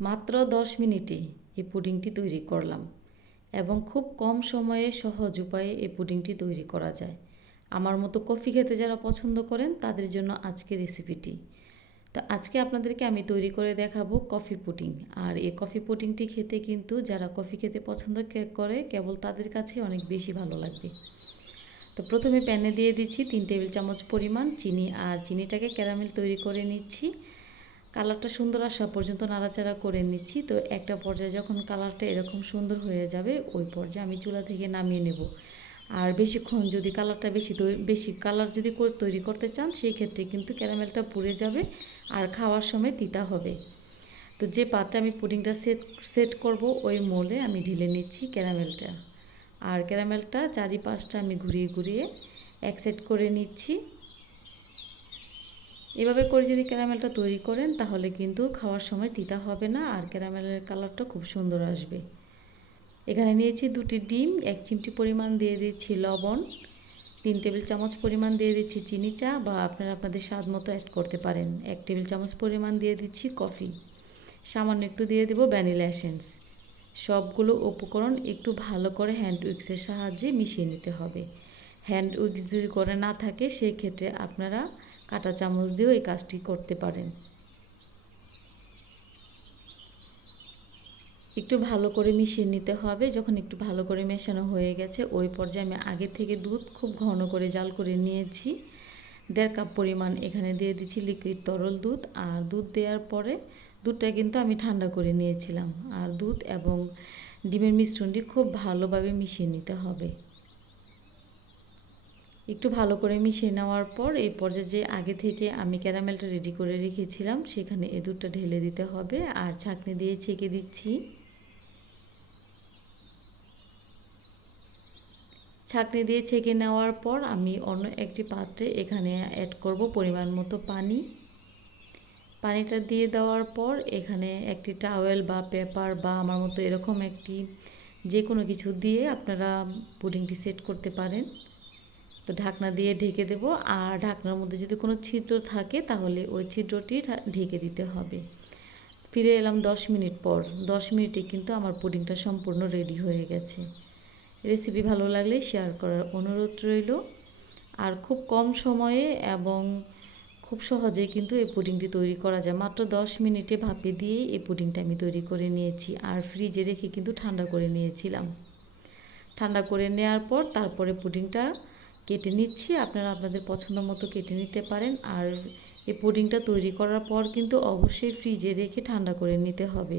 মাত্র দশ মিনিটে এই পুডিংটি তৈরি করলাম এবং খুব কম সময়ে সহজ উপায়ে এই পুডিংটি তৈরি করা যায়। আমার মতো কফি খেতে যারা পছন্দ করেন, তাদের জন্য আজকে রেসিপিটি। তো আজকে আপনাদেরকে আমি তৈরি করে দেখাবো কফি পুডিং। আর এই কফি পুডিংটি খেতে কিন্তু যারা কফি খেতে পছন্দ করে, কেবল তাদের কাছে অনেক বেশি ভালো লাগবে। তো প্রথমে প্যানে দিয়ে দিচ্ছি তিন টেবিল চামচ পরিমাণ চিনি, আর চিনিটাকে ক্যারামেল তৈরি করে নিচ্ছি। কালারটা সুন্দর আসা পর্যন্ত নাড়াচাড়া করে নিচ্ছি। তো একটা পর্যায়ে যখন কালারটা এরকম সুন্দর হয়ে যাবে, ওই পর্যায়ে আমি চুলা থেকে নামিয়ে নেব। আর বেশিক্ষণ যদি কালারটা বেশি বেশি কালার যদি তৈরি করতে চান, সেই ক্ষেত্রে কিন্তু ক্যারামেলটা পুড়ে যাবে আর খাওয়ার সময় তিতা হবে। তো যে পাত্রে আমি পুডিংটা সেট সেট করব, ওই মোলে আমি ঢিলে নিচ্ছি ক্যারামেলটা। আর ক্যারামেলটা চারিপাশটা আমি ঘুরিয়ে ঘুরিয়ে এক সেট করে নিচ্ছি। এভাবে করে যদি ক্যারামেলটা তৈরি করেন, তাহলে কিন্তু খাওয়ার সময় তিতা হবে না আর ক্যারামেলের কালারটা খুব সুন্দর আসবে। এখানে নিয়েছি দুটি ডিম, এক চিমটি পরিমাণ দিয়ে দিচ্ছি লবণ, তিন টেবিল চামচ পরিমাণ দিয়ে দিচ্ছি চিনিটা বা আপনারা আপনাদের স্বাদ মতো অ্যাড করতে পারেন। এক টেবিল চামচ পরিমাণ দিয়ে দিচ্ছি কফি। সামান্য একটু দিয়ে দেবো ভ্যানিলা এসেন্স। সবগুলো উপকরণ একটু ভালো করে হ্যান্ড উইক্সের সাহায্যে মিশিয়ে নিতে হবে। হ্যান্ড উইক্স যদি করে না থাকে, সেক্ষেত্রে আপনারা কাটা চামচ দিয়েও এই কাজটি করতে পারেন। একটু ভালো করে মিশিয়ে নিতে হবে। যখন একটু ভালো করে মেশানো হয়ে গেছে, ওই পর্যায়ে আমি আগে থেকে দুধ খুব ঘন করে জাল করে নিয়েছি। দেড় কাপ পরিমাণ এখানে দিয়ে দিচ্ছি লিকুইড তরল দুধ। আর দুধ দেওয়ার পরে দুধটা কিন্তু আমি ঠান্ডা করে নিয়েছিলাম। আর দুধ এবং ডিমের মিশ্রণটি খুব ভালোভাবে মিশিয়ে নিতে হবে। একটু ভালো করে মিশিয়ে নেওয়ার পর এই পর্যায়ে যে আগে থেকে আমি ক্যারামেলটা রেডি করে রেখেছিলাম, সেখানে এ ঢেলে দিতে হবে আর ছাঁকনি দিয়ে ছেঁকে দিচ্ছি। ছাঁকনি দিয়ে ছেঁকে নেওয়ার পর আমি অন্য একটি পাত্রে এখানে অ্যাড করব পরিমাণ মতো পানি। পানিটা দিয়ে দেওয়ার পর এখানে একটি টাওয়েল বা পেপার বা আমার মতো এরকম একটি যে কোনো কিছু দিয়ে আপনারা পুডিংটি সেট করতে পারেন। তো ঢাকনা দিয়ে ঢেকে দেব। আর ঢাকনার মধ্যে যদি কোনো ছিদ্র থাকে তাহলে ওই ছিদ্রটি ঢেকে দিতে হবে। ফিরে এলাম দশ মিনিট পর। দশ মিনিটে কিন্তু আমার পুডিংটা সম্পূর্ণ রেডি হয়ে গেছে। রেসিপি ভালো লাগলে শেয়ার করার অনুরোধ রইল। আর খুব কম সময়ে এবং খুব সহজেই কিন্তু এই পুডিংটি তৈরি করা যায়। মাত্র দশ মিনিটে ভাপে দিয়ে এই পুডিংটা আমি তৈরি করে নিয়েছি। আর ফ্রিজে রেখে কিন্তু ঠান্ডা করে নিয়েছিলাম। ঠান্ডা করে নেওয়ার পর তারপরে পুডিংটা কেটে নিচ্ছি, আপনারা আপনাদের পছন্দ মতো কেটে নিতে পারেন। আর এই পুডিংটা তৈরি করার পর কিন্তু অবশ্যই ফ্রিজে রেখে ঠান্ডা করে নিতে হবে।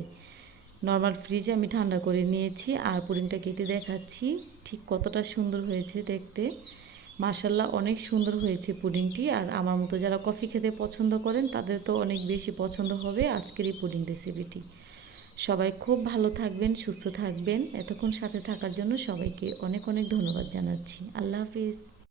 নর্মাল ফ্রিজে আমি ঠান্ডা করে নিয়েছি আর পুডিংটা কেটে দেখাচ্ছি ঠিক কতটা সুন্দর হয়েছে দেখতে। মার্শাল্লাহ অনেক সুন্দর হয়েছে পুডিংটি আর আমার মতো যারা কফি খেতে পছন্দ করেন তাদের তো অনেক বেশি পছন্দ হবে আজকের এই পুডিং রেসিপিটি। সবাই খুব ভালো থাকবেন, সুস্থ থাকবেন। এতক্ষণ সাথে থাকার জন্য সবাইকে অনেক অনেক ধন্যবাদ জানাচ্ছি। আল্লাহ হাফিজ।